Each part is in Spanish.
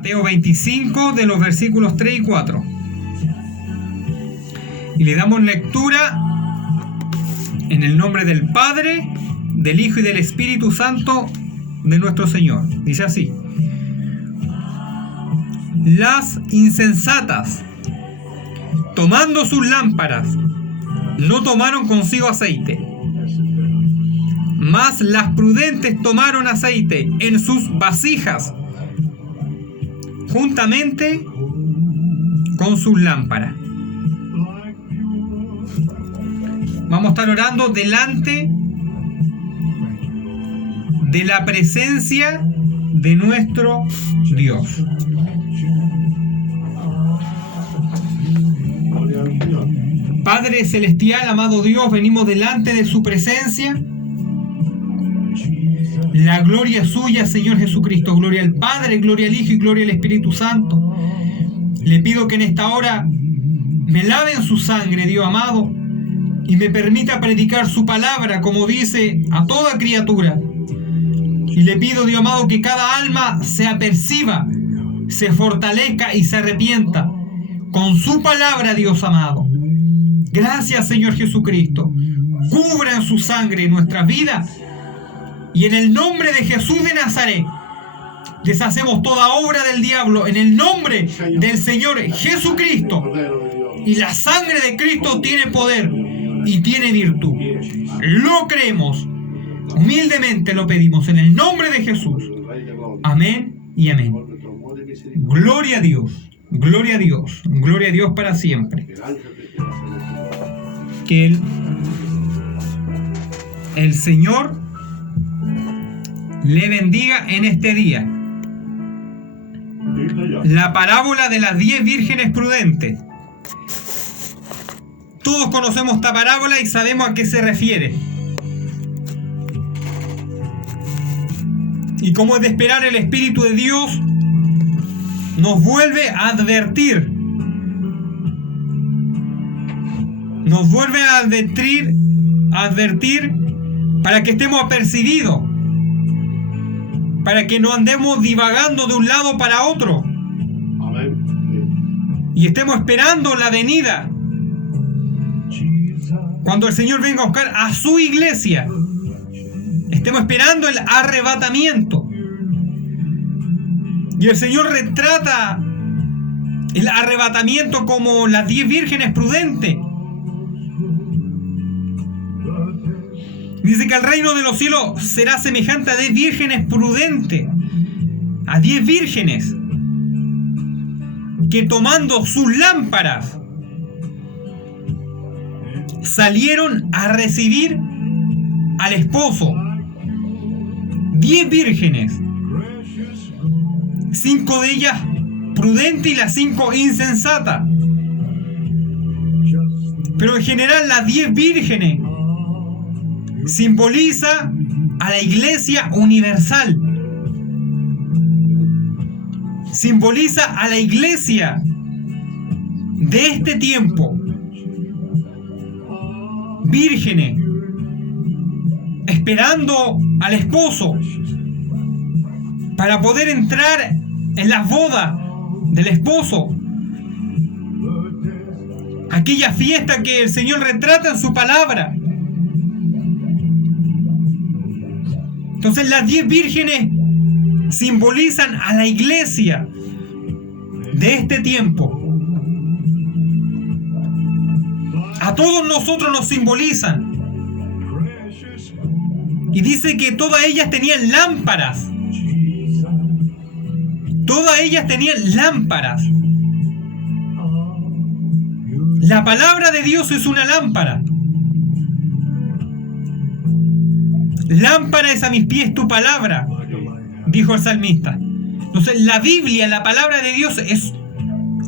Mateo 25, de los versículos 3 y 4. Y le damos lectura en el nombre del Padre, del Hijo y del Espíritu Santo de nuestro Señor. Dice así: las insensatas, tomando sus lámparas, no tomaron consigo aceite, mas las prudentes tomaron aceite en sus vasijas, juntamente con sus lámparas. Vamos a estar orando delante de la presencia de nuestro Dios. Padre Celestial, amado Dios, venimos delante de su presencia. La gloria es suya, Señor Jesucristo. Gloria al Padre, gloria al Hijo y gloria al Espíritu Santo. Le pido que en esta hora me lave en su sangre, Dios amado, y me permita predicar su palabra como dice a toda criatura. Y le pido, Dios amado, que cada alma se aperciba, se fortalezca y se arrepienta con su palabra, Dios amado. Gracias, Señor Jesucristo. Cubra en su sangre nuestra vida. Y en el nombre de Jesús de Nazaret, deshacemos toda obra del diablo en el nombre del Señor Jesucristo. Y la sangre de Cristo tiene poder y tiene virtud. Lo creemos. Humildemente lo pedimos en el nombre de Jesús. Amén y amén. Gloria a Dios. Gloria a Dios. Gloria a Dios para siempre. Que el Señor le bendiga en este día. La parábola de las 10 vírgenes prudentes. Todos conocemos esta parábola y sabemos a qué se refiere. Y como es de esperar, el Espíritu de Dios nos vuelve a advertir. Nos vuelve a advertir para que estemos apercibidos, para que no andemos divagando de un lado para otro. Y estemos esperando la venida, cuando el Señor venga a buscar a su iglesia. Estemos esperando el arrebatamiento. Y el Señor retrata el arrebatamiento como las 10 vírgenes prudentes. Dice que el reino de los cielos será semejante a 10 vírgenes prudentes, a 10 vírgenes que tomando sus lámparas salieron a recibir al esposo. 10 vírgenes, 5 de ellas prudentes y las 5 insensatas. Pero en general las 10 vírgenes simboliza a la iglesia universal. Simboliza a la iglesia de este tiempo. Vírgenes, esperando al esposo para poder entrar en las bodas del esposo. Aquella fiesta que el Señor retrata en su palabra. Entonces las 10 vírgenes simbolizan a la iglesia de este tiempo. A todos nosotros nos simbolizan. Y dice que todas ellas tenían lámparas. Todas ellas tenían lámparas. La palabra de Dios es una lámpara. Lámpara es a mis pies tu palabra, dijo el salmista. Entonces la Biblia, la palabra de Dios, es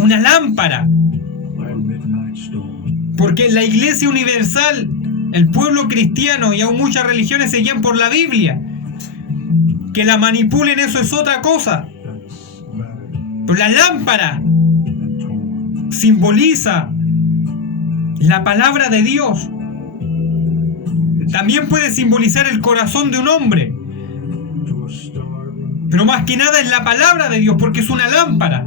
una lámpara. Porque la iglesia universal, el pueblo cristiano y aún muchas religiones se guían por la Biblia. Que la manipulen, eso es otra cosa. Pero la lámpara simboliza la palabra de Dios. También puede simbolizar el corazón de un hombre. Pero más que nada es la palabra de Dios, porque es una lámpara.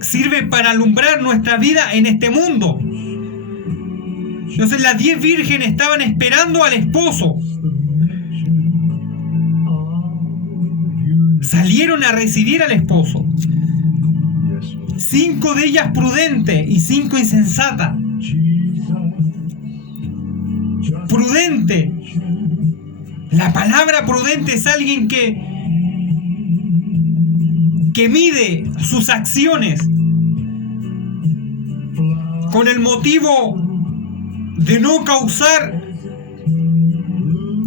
Sirve para alumbrar nuestra vida en este mundo. Entonces las 10 vírgenes estaban esperando al esposo. Salieron a recibir al esposo. 5 de ellas prudentes y 5 insensatas. Prudente. La palabra prudente es alguien que mide sus acciones con el motivo de no causar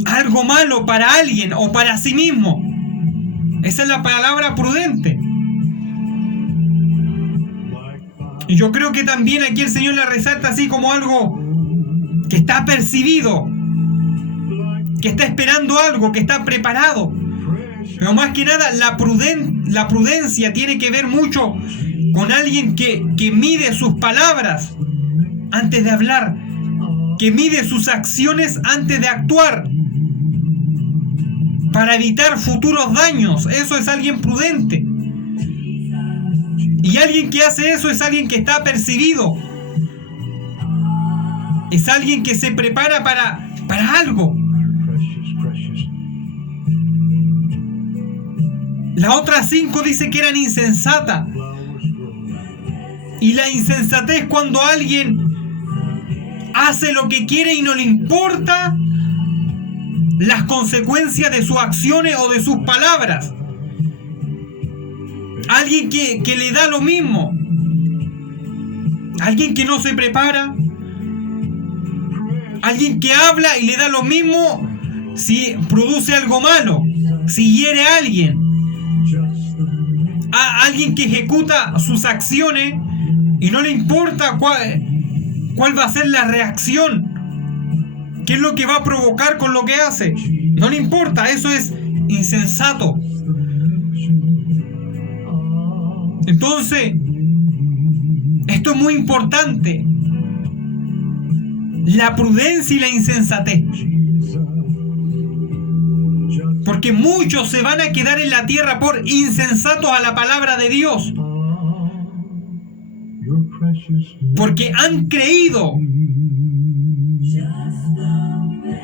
algo malo para alguien o para sí mismo. Esa es la palabra prudente. Y yo creo que también aquí el Señor la resalta así como algo que está percibido, que está esperando algo, que está preparado. Pero más que nada la prudencia tiene que ver mucho con alguien que mide sus palabras antes de hablar, que mide sus acciones antes de actuar, para evitar futuros daños. Eso es alguien prudente. Y alguien que hace eso es alguien que está apercibido. Es alguien que se prepara para algo. La otra 5 dice que eran insensatas. Y la insensatez es cuando alguien hace lo que quiere y no le importa las consecuencias de sus acciones o de sus palabras. Alguien que le da lo mismo. Alguien que no se prepara. Alguien que habla y le da lo mismo si produce algo malo, si hiere a alguien. Alguien que ejecuta sus acciones y no le importa cuál va a ser la reacción. ¿Qué es lo que va a provocar con lo que hace? No le importa, eso es insensato. Entonces, esto es muy importante. La prudencia y la insensatez. Porque muchos se van a quedar en la tierra por insensatos a la palabra de Dios. Porque han creído,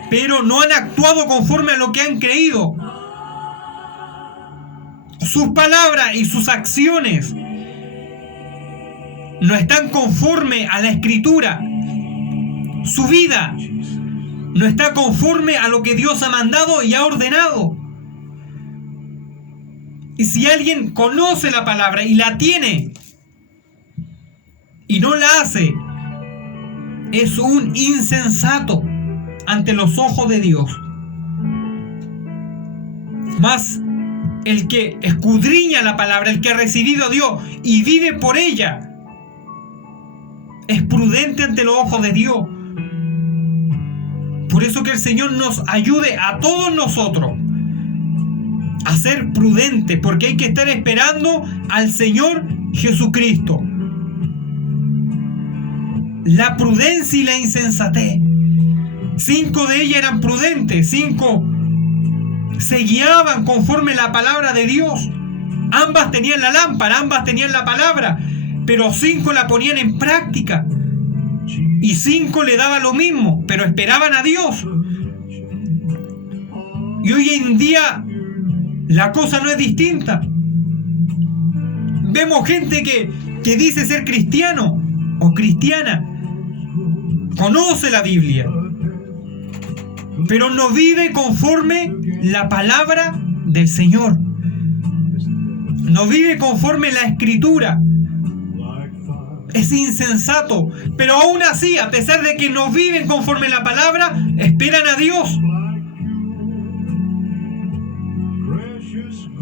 pero no han actuado conforme a lo que han creído. Sus palabras y sus acciones no están conforme a la Escritura. Su vida no está conforme a lo que Dios ha mandado y ha ordenado. Y si alguien conoce la palabra y la tiene y no la hace, es un insensato ante los ojos de Dios. Mas el que escudriña la palabra, el que ha recibido a Dios y vive por ella, es prudente ante los ojos de Dios. Por eso que el Señor nos ayude a todos nosotros a ser prudentes, porque hay que estar esperando al Señor Jesucristo. La prudencia y la insensatez. 5 de ellas eran prudentes, 5 se guiaban conforme la palabra de Dios. Ambas tenían la lámpara, ambas tenían la palabra, pero 5 la ponían en práctica. Y 5 le daba lo mismo, pero esperaban a Dios. Y hoy en día la cosa no es distinta. Vemos gente que dice ser cristiano o cristiana, conoce la Biblia, pero no vive conforme la palabra del Señor. No vive conforme la Escritura. Es insensato, pero aún así, a pesar de que no viven conforme la palabra, esperan a Dios.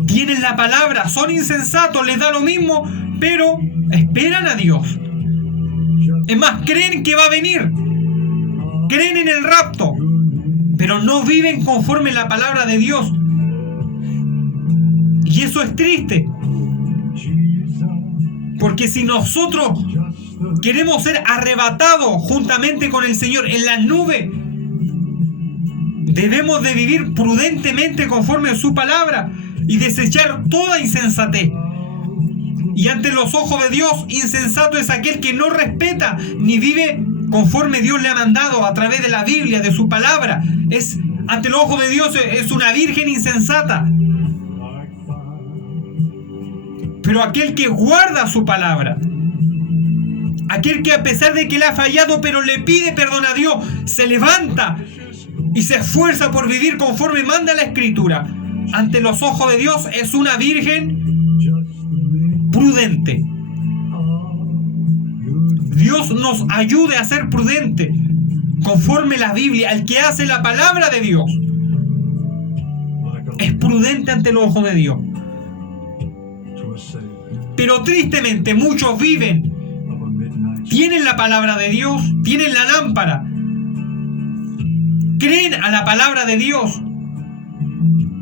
Tienen la palabra, son insensatos, les da lo mismo, pero esperan a Dios. Es más, creen que va a venir, creen en el rapto, pero no viven conforme la palabra de Dios. Y eso es triste. Porque si nosotros queremos ser arrebatados juntamente con el Señor en la nube, Debemos de vivir prudentemente conforme a su palabra y desechar toda insensatez. Y ante los ojos de Dios, insensato es aquel que no respeta ni vive conforme Dios le ha mandado a través de la Biblia, de su palabra. Ante los ojos de Dios es una virgen insensata. Pero aquel que guarda su palabra, aquel que a pesar de que le ha fallado, pero le pide perdón a Dios, se levanta y se esfuerza por vivir conforme manda la Escritura, ante los ojos de Dios es una virgen prudente. Dios nos ayude a ser prudente conforme la Biblia. El que hace la palabra de Dios es prudente ante los ojos de Dios. Pero tristemente muchos tienen la palabra de Dios, tienen la lámpara, creen a la palabra de Dios,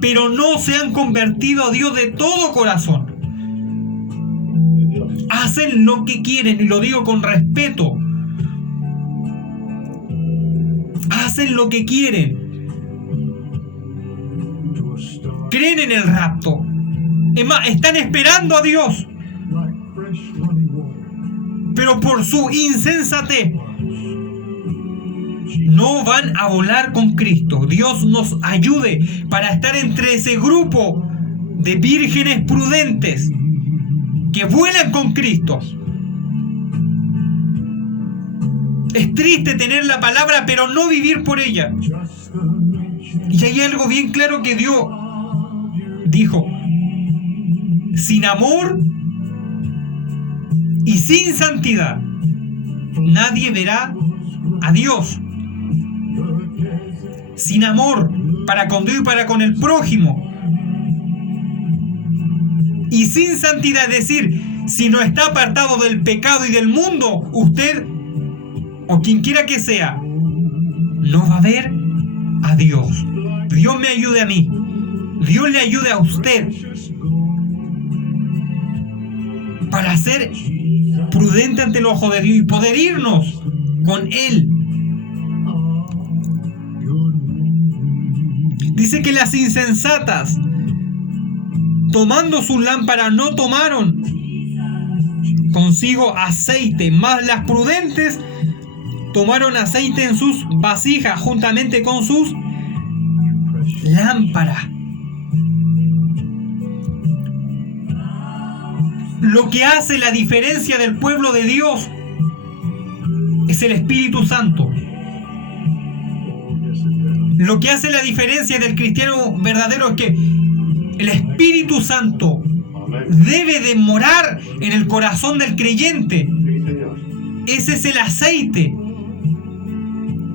pero no se han convertido a Dios de todo corazón. Hacen lo que quieren, y lo digo con respeto. Hacen lo que quieren. Creen en el rapto. Es más, están esperando a Dios. Pero por su insensatez no van a volar con Cristo. Dios nos ayude para estar entre ese grupo de vírgenes prudentes que vuelan con Cristo. Es triste tener la palabra pero no vivir por ella. Y hay algo bien claro que Dios dijo: sin amor y sin santidad nadie verá a Dios. Sin amor para con Dios y para con el prójimo, y sin santidad, es decir, si no está apartado del pecado y del mundo, usted o quien quiera que sea no va a ver a Dios. Dios me ayude a mí, Dios le ayude a usted para ser prudente ante el ojo de Dios y poder irnos con Él. Dice que las insensatas, tomando sus lámparas, no tomaron consigo aceite, mas las prudentes tomaron aceite en sus vasijas juntamente con sus lámparas. Lo que hace la diferencia del pueblo de Dios es el Espíritu Santo. Lo que hace la diferencia del cristiano verdadero es que el Espíritu Santo debe de morar en el corazón del creyente. Ese es el aceite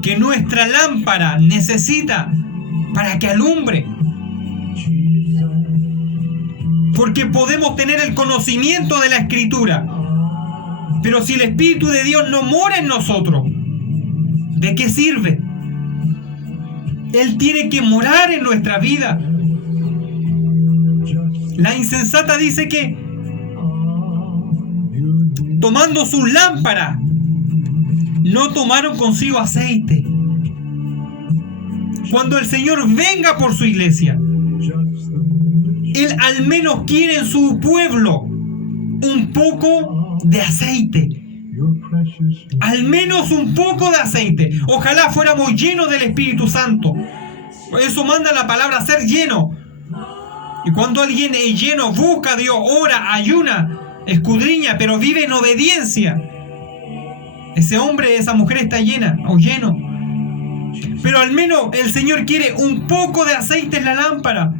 que nuestra lámpara necesita para que alumbre. Porque podemos tener el conocimiento de la Escritura, pero si el Espíritu de Dios no mora en nosotros, ¿de qué sirve? Él tiene que morar en nuestra vida. La insensata dice que tomando sus lámparas no tomaron consigo aceite. Cuando el Señor venga por su iglesia, Él al menos quiere en su pueblo un poco de aceite. Al menos un poco de aceite. Ojalá fuéramos llenos del Espíritu Santo. Eso manda la palabra, ser lleno. Y cuando alguien es lleno, busca a Dios, ora, ayuna, escudriña, pero vive en obediencia, ese hombre, esa mujer está llena o lleno. Pero al menos el Señor quiere un poco de aceite en la lámpara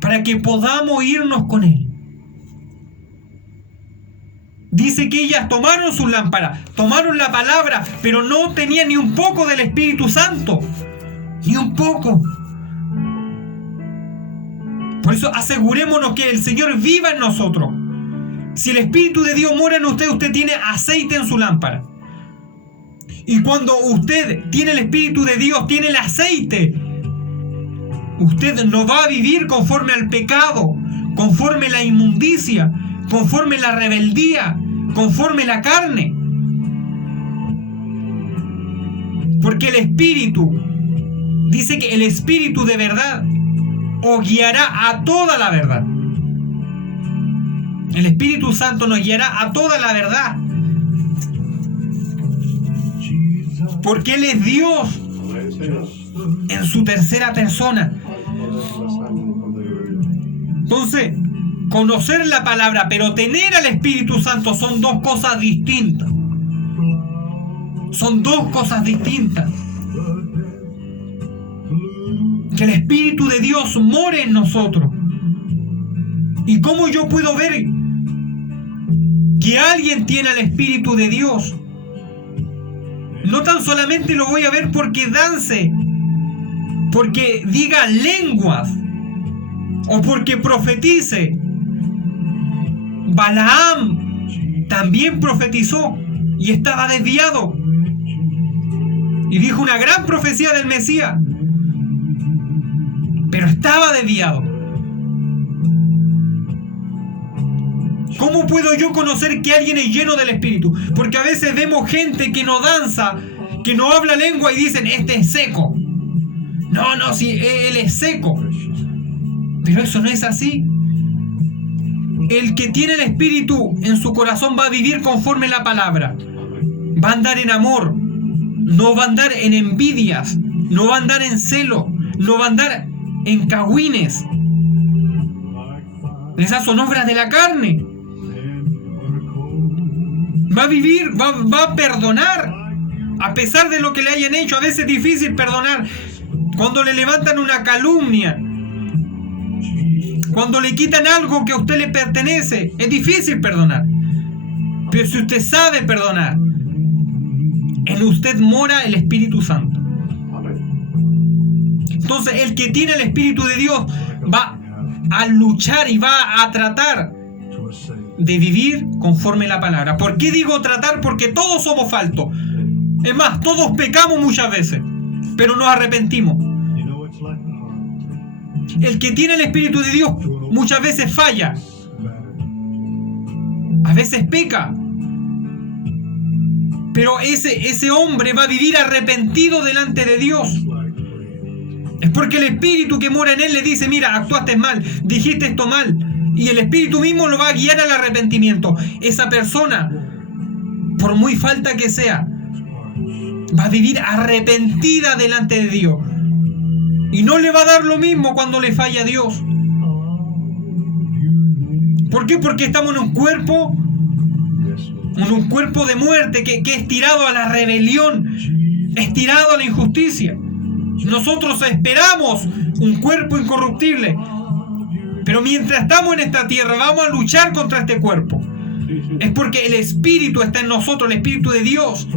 para que podamos irnos con Él. Dice que ellas tomaron sus lámparas, tomaron la palabra, pero no tenían ni un poco del Espíritu Santo. Ni un poco. Por eso asegurémonos que el Señor viva en nosotros. Si el Espíritu de Dios mora en usted, usted tiene aceite en su lámpara. Y cuando usted tiene el Espíritu de Dios, tiene el aceite, usted no va a vivir conforme al pecado, conforme la inmundicia, conforme la rebeldía, conforme la carne. Porque el Espíritu dice que el Espíritu de verdad os guiará a toda la verdad. El Espíritu Santo nos guiará a toda la verdad. Porque Él es Dios en su tercera persona. Entonces, conocer la palabra, pero tener al Espíritu Santo son dos cosas distintas. Son dos cosas distintas. Que el Espíritu de Dios more en nosotros. ¿Y cómo yo puedo ver que alguien tiene al Espíritu de Dios? No tan solamente lo voy a ver porque dance, porque diga lenguas, o porque profetice. Balaam también profetizó y estaba desviado. Y dijo una gran profecía del Mesías, pero estaba desviado. ¿Cómo puedo yo conocer que alguien es lleno del Espíritu? Porque a veces vemos gente que no danza, que no habla lengua y dicen, este es seco. No, sí, él es seco. Pero eso no es así. El que tiene el Espíritu en su corazón va a vivir conforme la palabra. Va a andar en amor. No va a andar en envidias. No va a andar en celo. No va a andar en cagüines. Esas son obras de la carne. Va a vivir, va a perdonar. A pesar de lo que le hayan hecho. A veces es difícil perdonar. Cuando le levantan una calumnia. Cuando le quitan algo que a usted le pertenece. Es difícil perdonar. Pero si usted sabe perdonar, en usted mora el Espíritu Santo. Entonces el que tiene el Espíritu de Dios va a luchar y va a tratar de vivir conforme la palabra. ¿Por qué digo tratar? Porque todos somos faltos. Es más, todos pecamos muchas veces, pero nos arrepentimos. El que tiene el Espíritu de Dios muchas veces falla. A veces peca. Pero ese hombre va a vivir arrepentido delante de Dios. Es porque el Espíritu que mora en él le dice, mira, actuaste mal, dijiste esto mal. Y el Espíritu mismo lo va a guiar al arrepentimiento. Esa persona, por muy falta que sea, va a vivir arrepentida delante de Dios. Y no le va a dar lo mismo cuando le falla a Dios. ¿Por qué? Porque estamos en un cuerpo de muerte que es tirado a la rebelión, es tirado a la injusticia. Nosotros esperamos un cuerpo incorruptible, pero mientras estamos en esta tierra vamos a luchar contra este cuerpo. Es porque el Espíritu está en nosotros, el Espíritu de Dios,